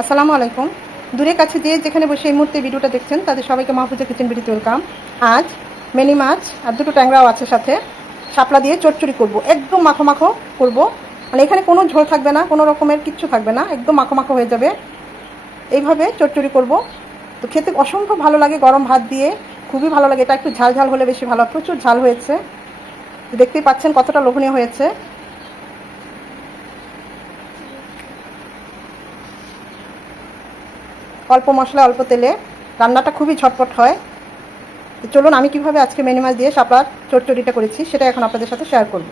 আসসালামু আলাইকুম। দূরে কাছে যে যেখানে বসে এই মুহূর্তে ভিডিওটা দেখছেন তাদের সবাইকে মাহফুজা কিচেন ভিডিওতে ওয়েলকাম। আজ মিনি মাছ আর দুটো ট্যাংরাও আছে সাথে, শাপলা দিয়ে চচ্চড়ি করব। একদম মাখো মাখো করব, মানে এখানে কোনো ঝোল থাকবে না, কোনো রকমের কিচ্ছু থাকবে না, একদম মাখো মাখো হয়ে যাবে। এইভাবে চচ্চড়ি করব। তো খেতে অসম্ভব ভালো লাগে গরম ভাত দিয়ে, খুবই ভালো লাগে। এটা একটু ঝাল ঝাল হলে বেশি ভালো, প্রচুর ঝাল হয়েছে। তো দেখতেই পাচ্ছেন কতটা লোভনীয় হয়েছে। অল্প মশলা অল্প তেলে রান্নাটা খুবই ঝটপট হয়। তো চলুন আমি কিভাবে আজকে মিনি মাছ দিয়ে শাপলার চচ্চড়িটা করেছি সেটা এখন আপনাদের সাথে শেয়ার করব।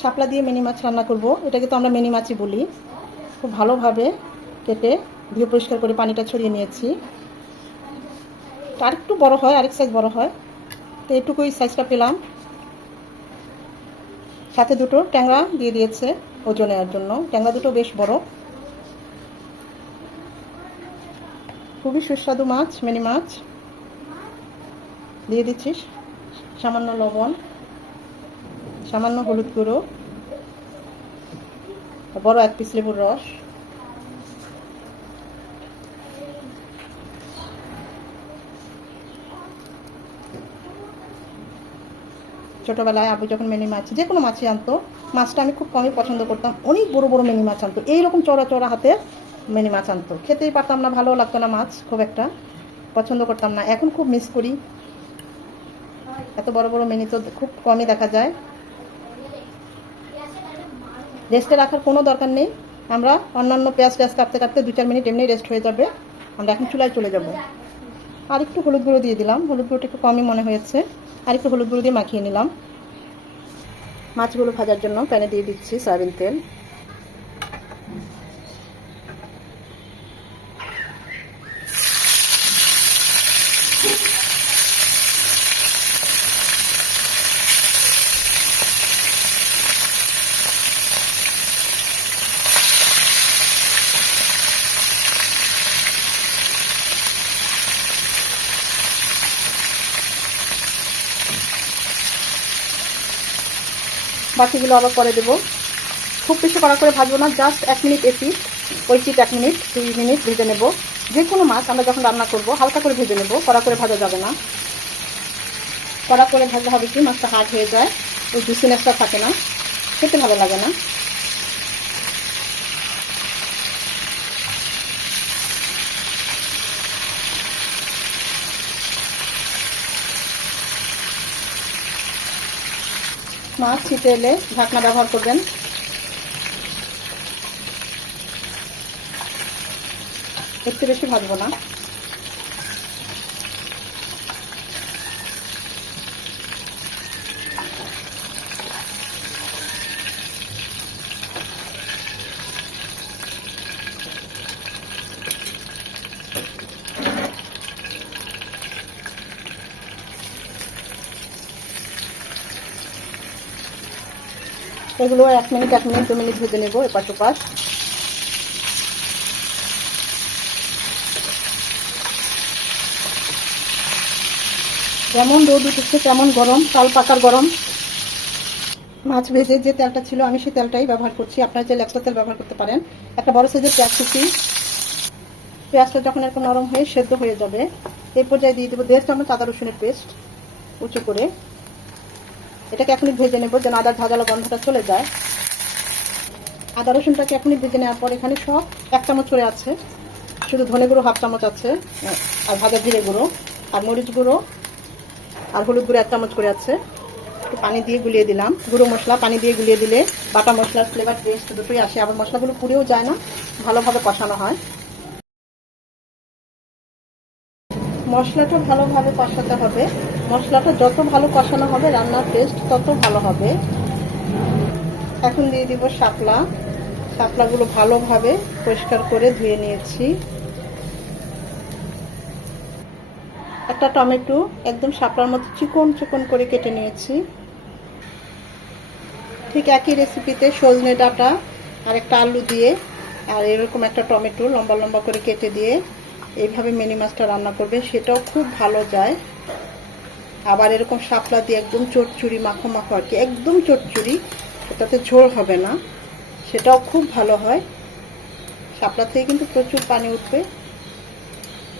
শাপলা দিয়ে মিনি মাছ রান্না করব, এটাকে তো আমরা মিনি মাছই বলি। খুব ভালোভাবে কেটে ধুয়ে পরিষ্কার করে পানিটা ছড়িয়ে নিয়েছি। আরেকটু বড় হয়, আরেক সাইজ বড় হয়, তো এটুকুই সাইজটা পেলাম। সাথে দুটো ট্যাংরা দিয়ে দিয়েছে ওজন নেওয়ার জন্য। ট্যাংরা দুটো বেশ বড়, খুবই সুস্বাদু মাছ, মিনি মাছ। দিয়ে দিচ্ছি সামান্য লবণ, সামান্য হলুদ গুঁড়ো, বড় এক পিস লেবুর রস, ছোটোবেলায় আবু যখন মিনি মাছ যে কোনো মাছই আনতো, মাছটা আমি খুব কমই পছন্দ করতাম। অনেক বড় বড় মিনি মাছ আনতো, এইরকম চড়া চড়া হাতে মিনি মাছ আনতো। খেতেই পারতাম না, ভালো লাগতো না, মাছ খুব একটা পছন্দ করতাম না। এখন খুব মিস করি, এত বড় বড় মিনি তো খুব কমই দেখা যায়। রেস্টে রাখার কোনো দরকার নেই, আমরা অন্যান্য পেঁয়াজ টেয়াজ কাটতে কাটতে 2-4 মিনিট এমনি রেস্ট হয়ে যাবে। আমরা এখন চুলায় চলে যাব। আর একটু হলুদ গুঁড়ো দিয়ে দিলাম, হলুদ গুঁড়োটা একটু কমই মনে হয়েছে, আর একটু হলুদ গুঁড়ো দিয়ে মাখিয়ে নিলাম। মাছগুলো ভাজার জন্য প্যানে দিয়ে দিচ্ছি সয়াবিন তেল। বাকিগুলো আবার পরে দেবো। খুব বেশি কড়া করে ভাজবো না, জাস্ট 1 মিনিট এপিট ওই চিট 1 মিনিট 2 মিনিট ভেজে নেব। যে কোনো মাছ আমরা যখন রান্না করব হালকা করে ভেজে নেব, কড়া করে ভাজা যাবে না। কড়া করে ভাজলে হবে কি, মাছটা হার্ড হয়ে যায়, ওই জুসিনেসটা থাকে না, খেতে ভালো লাগে না। মাছ ছিটে এলে ঢাকনা ব্যবহার করবেন। একটু বেশি ভাজবো না। এগুলো 1 মিনিট 2 মিনিট ভেজে নেব এপাশ ওপাশ। যেমন রোদ উঠেছে তেমন গরম, তাল পাকার গরম। মাছ ভেজে যে তেলটা ছিল আমি সেই তেলটাই ব্যবহার করছি, আপনারা চাইলে এক্সট্রা তেল ব্যবহার করতে পারেন। একটা বড় সাইজের পেঁয়াজ কুচি, পেঁয়াজটা যখন এরকম নরম হয়ে সেদ্ধ হয়ে যাবে এই পর্যায়ে দিয়ে দেবো 1.5 চামচ আদা রসুনের পেস্ট উঁচু করে। এটাকে এখনই ভেজে নেব যেন আদার ঝাঁঝালো গন্ধটা চলে যায়। আদা রসুনটাকে এখনই ভেজে নেওয়ার পর এখানে সব 1 চামচ করে আছে, শুধু ধনে গুঁড়ো 1/2 চামচ আছে, আর ভাজা জিরে গুঁড়ো আর মরিচ গুঁড়ো আর হলুদ গুঁড়ো 1 চামচ করে আছে। একটু পানি দিয়ে গুলিয়ে দিলাম। গুঁড়ো মশলা পানি দিয়ে গুলিয়ে দিলে বাটা মশলার ফ্লেভার টেস্ট দুটোই আসে, আবার মশলাগুলো পুড়েও যায় না, ভালোভাবে কষানো হয়। মশলাটা ভালোভাবে কষাতে হবে, মশলাটা যত ভালো কষানো হবে রান্নার টেস্ট তত ভালো হবে। এখন দিয়ে দিব শাপলা। শাপলাগুলো ভালোভাবে পরিষ্কার করে ধুয়ে নিয়েছি। একটা টমেটো একদম শাপলার মতো চিকন চিকন করে কেটে নিয়েছি। ঠিক একই রেসিপিতে সজনে ডাঁটা আর একটা আলু দিয়ে আর এরকম একটা টমেটো লম্বা লম্বা করে কেটে দিয়ে এইভাবে মিনি মাছটা রান্না করবে, সেটাও খুব ভালো যায়। আবার এরকম শাপলা দিয়ে একদম চটচুরি মাখো মাখো আর কি, একদম চটচুরি, সেটাতে ঝোল হবে না, সেটাও খুব ভালো হয়। শাপলা থেকে কিন্তু প্রচুর পানি উঠবে।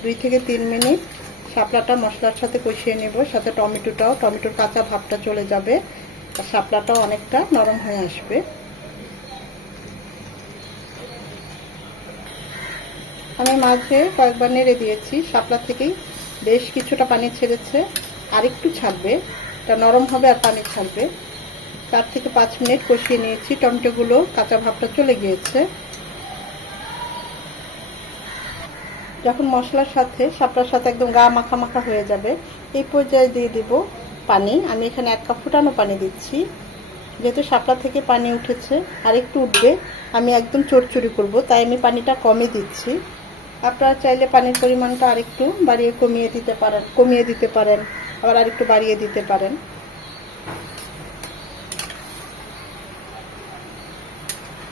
2 থেকে 3 মিনিট শাপলাটা মশলার সাথে কষিয়ে নেব, সাথে টমেটোর কাঁচা ভাবটা চলে যাবে, আর শাপলাটাও অনেকটা নরম হয়ে আসবে। আমি মাঝে কয়েকবার নেড়ে দিয়েছি, শাপলা থেকেই বেশ কিছুটা পানি ছেড়েছে, আর একটু ছাড়বে, এটা নরম হবে আর পানি ছাড়বে। 4 থেকে 5 মিনিট কষিয়ে নিয়েছি, টমেটোগুলো কাঁচা ভাবটা চলে গিয়েছে। যখন মশলার সাথে শাপলার সাথে একদম গা মাখা মাখা হয়ে যাবে, এই পর্যায়ে দিয়ে দিব পানি। আমি এখানে 1 কাপ ফুটানো পানি দিচ্ছি, যেহেতু শাপলা থেকে পানি উঠেছে আর একটু উঠবে, আমি একদম চড়চড়ি করব, তাই আমি পানিটা কমই দিচ্ছি। আপনারা চাইলে পানির পরিমাণটা আরেকটু বাড়িয়ে কমিয়ে দিতে পারেন, আবার আরেকটু বাড়িয়ে দিতে পারেন।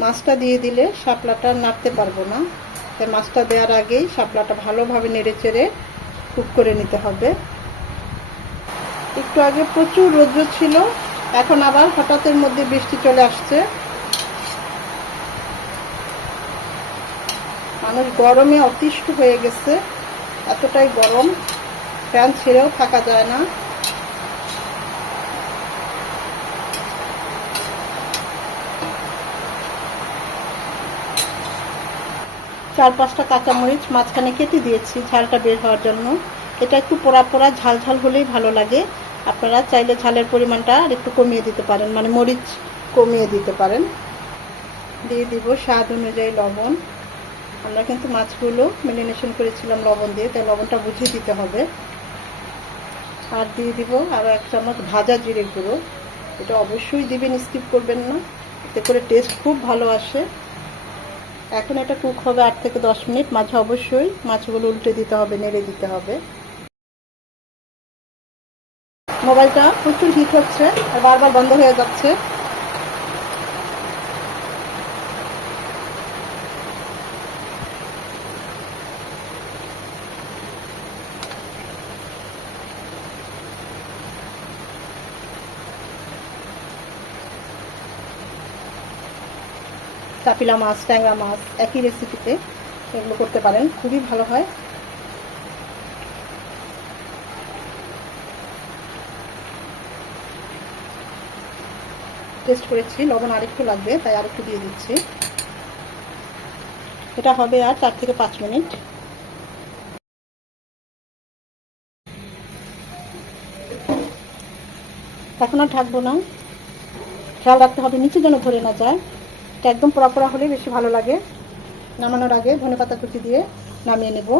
মাছটা দিয়ে দিলে শাপলাটা নাড়তে পারবো না, তাই মাছটা দেওয়ার আগেই শাপলাটা ভালোভাবে নেড়ে চেড়ে কুক করে নিতে হবে। একটু আগে প্রচুর রৌদ্র ছিল, এখন আবার হঠাৎের মধ্যে বৃষ্টি চলে আসছে। মানুষ গরমে অতিষ্ঠ হয়ে গেছে, এতটাই গরম, ফ্যান ছেড়েও থাকা যায় না। চার 5টা কাঁচামরিচ মাঝখানে কেটে দিয়েছি ঝালটা বের হওয়ার জন্য। এটা একটু পোড়া পোড়া ঝাল ঝাল হলেই ভালো লাগে। আপনারা চাইলে ঝালের পরিমাণটা আর একটু কমিয়ে দিতে পারেন, মানে মরিচ কমিয়ে দিতে পারেন। দিয়ে দিব স্বাদ অনুযায়ী লবণ। আমরা কিন্তু মাছগুলো ম্যারিনেশন করেছিলাম লবণ দিয়ে, তাই লবণটা বুঝে দিতে হবে। আর দিয়ে দিব আরও 1 চামচ ভাজা জিরে গুঁড়ো, এটা অবশ্যই দিবেন, স্কিপ করবেন না, এতে করে টেস্ট খুব ভালো আসে। এখন এটা কুক হবে 8 থেকে 10 মিনিট। মাঝে অবশ্যই মাছগুলো উল্টে দিতে হবে, নেড়ে দিতে হবে। মোবাইলটা প্রচুর হিট হচ্ছে আর বারবার বন্ধ হয়ে যাচ্ছে। চাপিলা মাছ, ট্যাংরা মাছ একই রেসিপিতে এগুলো করতে পারেন, খুবই ভালো হয়। টেস্ট করেছি, লবণ আরেকটু লাগবে, তাই আরেকটু দিয়ে দিচ্ছি। এটা হবে আর 4 থেকে 5 মিনিট। এখন আর ঢাকবো না, খেয়াল রাখতে হবে নিচে যেন ধরে না যায়। এটা একদম পোড়া পোড়া হলে বেশি ভালো লাগে। নামানোর আগে ধনেপাতা কুচি দিয়ে নামিয়ে নেব।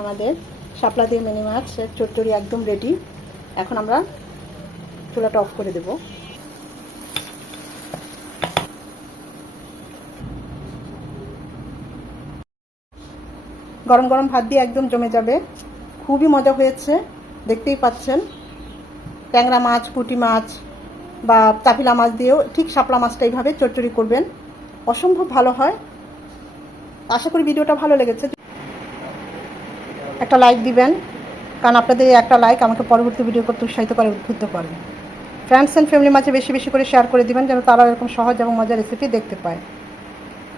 আমাদের শাপলা দিয়ে মিনি মাছ চচ্চড়ি একদম রেডি। এখন আমরা চুলাটা অফ করে দেব। গরম গরম ভাত দিয়ে একদম জমে যাবে, খুবই মজা হয়েছে, দেখতেই পাচ্ছেন। ট্যাংরা মাছ, পুঁটি মাছ বা চাপিলা মাছ দিয়েও ঠিক শাপলা মাছটা এইভাবে চচ্চড়ি করবেন, অসম্ভব ভালো হয়। আশা করি ভিডিওটা ভালো লেগেছে। একটা লাইক দিবেন, কারণ আপনাদের একটা লাইক আমাকে পরবর্তী ভিডিও করতে উৎসাহিত করে, উদ্বুদ্ধ করে। ফ্রেন্ডস অ্যান্ড ফ্যামিলির মাঝে বেশি বেশি করে শেয়ার করে দিবেন, যেন তারা এরকম সহজ এবং মজার রেসিপি দেখতে পায়।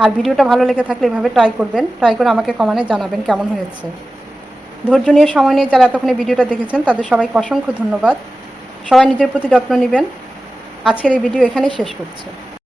আর ভিডিওটা ভালো লেগে থাকলে এভাবে ট্রাই করবেন, ট্রাই করে আমাকে কমেন্টে জানাবেন কেমন হয়েছে। ধৈর্য নিয়ে সময় নিয়ে যারা এতক্ষণ ভিডিওটা দেখেছেন তাদের সবাইকে অসংখ্য ধন্যবাদ। সবাই নিজের প্রতি যত্ন নেবেন। আজকের এই ভিডিও এখানেই শেষ করছি।